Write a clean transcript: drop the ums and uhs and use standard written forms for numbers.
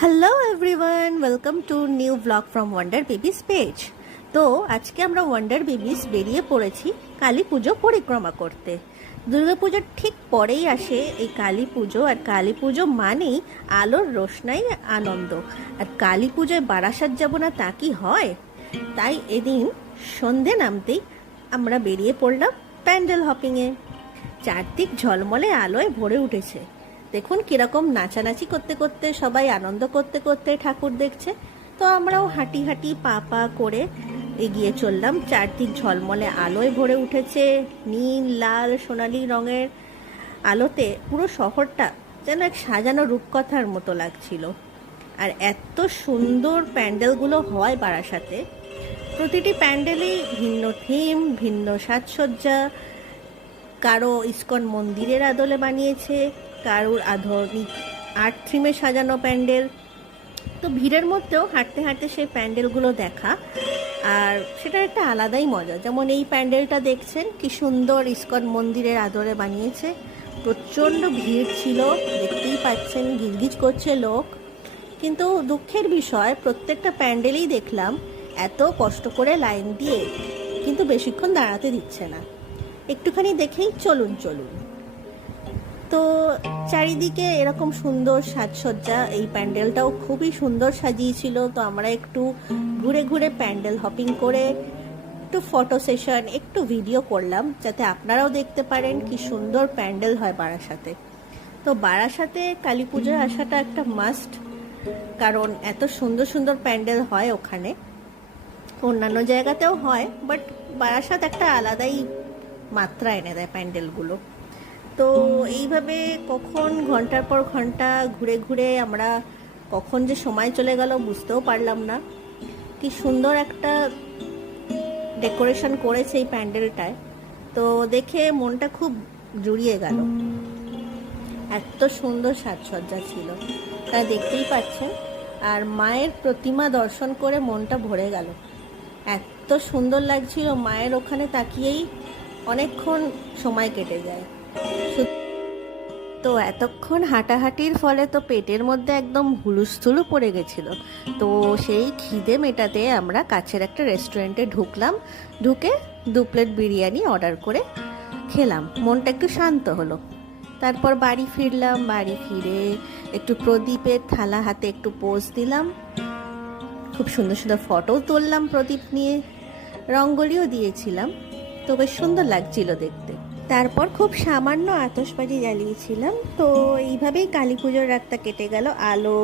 Hello everyone, welcome to new blog from wonder babies page. তো আজকে আমরা wonder babies বেরিয়ে পড়েছি কালী পুজো পরিক্রমা করতে। দুর্গাপুজোর ঠিক পরেই আসে এই কালী পুজো, আর কালী পুজো মানেই আলোর রোশনাই আনন্দ। আর কালী পুজোয় বারাসাত যাব না তা কি হয়? তাই এদিন সন্ধে নামতেই আমরা বেরিয়ে পড়লাম প্যান্ডেল হপিংয়ে। চারদিক ঝলমলে আলোয় ভরে উঠেছে। দেখুন কিরকম নাচানাচি করতে করতে, সবাই আনন্দ করতে করতে ঠাকুর দেখছে। তো আমরাও হাঁটি হাঁটি পা পা করে এগিয়ে চললাম। চারদিক ঝলমলে আলোয় ভরে উঠেছে, নীল লাল সোনালি রঙের আলোতে পুরো শহরটা যেন এক সাজানো রূপকথার মতো লাগছিল। আর এত সুন্দর প্যান্ডেলগুলো হয় বারাসাতে। প্রতিটি প্যান্ডেলেই ভিন্ন থিম, ভিন্ন সাজসজ্জা। কারো ইস্কন মন্দিরের আদলে বানিয়েছে, কারোর আধুনিক আর্ট থিমে সাজানো প্যান্ডেল। তো ভিড়ের মধ্যেও হাঁটতে হাঁটতে সেই প্যান্ডেলগুলো দেখা, আর সেটার একটা আলাদাই মজা। যেমন এই প্যান্ডেলটা দেখছেন কি সুন্দর ইস্কন মন্দিরের আদলে বানিয়েছে। প্রচণ্ড ভিড় ছিল, দেখতেই পাচ্ছেন, গিজগিজ করছে লোক। কিন্তু দুঃখের বিষয়, প্রত্যেকটা প্যান্ডেলেই দেখলাম এত কষ্ট করে লাইন দিয়ে কিন্তু বেশিক্ষণ দাঁড়াতে দিচ্ছে না। একটুখানি দেখেই চলুন চলুন। তো চারিদিকে এরকম সুন্দর সাজসজ্জা, এই প্যান্ডেলটাও খুবই সুন্দর সাজিয়েছিল। তো আমরা একটু ঘুরে ঘুরে প্যান্ডেল হপিং করে একটু ফটো সেশন, একটু ভিডিও করলাম, যাতে আপনারাও দেখতে পারেন কি সুন্দর প্যান্ডেল হয় বারাসাতে। তো বারাসাতে কালী পুজোয় আসাটা একটা মাস্ট, কারণ এত সুন্দর সুন্দর প্যান্ডেল হয় ওখানে। অন্যান্য জায়গাতেও হয়, বাট বারাসাত একটা আলাদাই মাত্রা এনে দেয় প্যান্ডেলগুলো। তো এইভাবে কখন ঘন্টার পর ঘন্টা ঘুরে ঘুরে আমরা কখন যে সময় চলে গেল বুঝতেও পারলাম না। কি সুন্দর একটা ডেকোরেশন করেছে এই প্যান্ডেলটায়, তো দেখে মনটা খুব জুড়িয়ে গেল। এত সুন্দর সাজসজ্জা ছিল, তা দেখতেই পাচ্ছেন। আর মায়ের প্রতিমা দর্শন করে মনটা ভরে গেল। এত সুন্দর লাগছিল, মায়ের ওখানে তাকিয়েই অনেকক্ষণ সময় কেটে যায়। তো এতক্ষণ হাঁটাহাঁটির ফলে তো পেটের মধ্যে একদম হুলুস্থুলু পড়ে গেছিল। তো সেই খিদে মেটাতে আমরা কাছের একটা রেস্টুরেন্টে ঢুকলাম। ঢুকে 2 প্লেট বিরিয়ানি অর্ডার করে খেলাম, মনটা একটু শান্ত হলো। তারপর বাড়ি ফিরলাম। বাড়ি ফিরে একটু প্রদীপের থালা হাতে একটু পোজ দিলাম, খুব সুন্দর সুন্দর ফটোও তুললাম প্রদীপ নিয়ে, রঙ্গোলিও দিয়েছিলাম। তো বেশ সুন্দর লাগছিল দেখতে। তারপর খুব সামান্য আতশবাজি জ্বালিয়েছিলাম। তো এইভাবেই কালী পুজোর রাতটা কেটে গেল আলো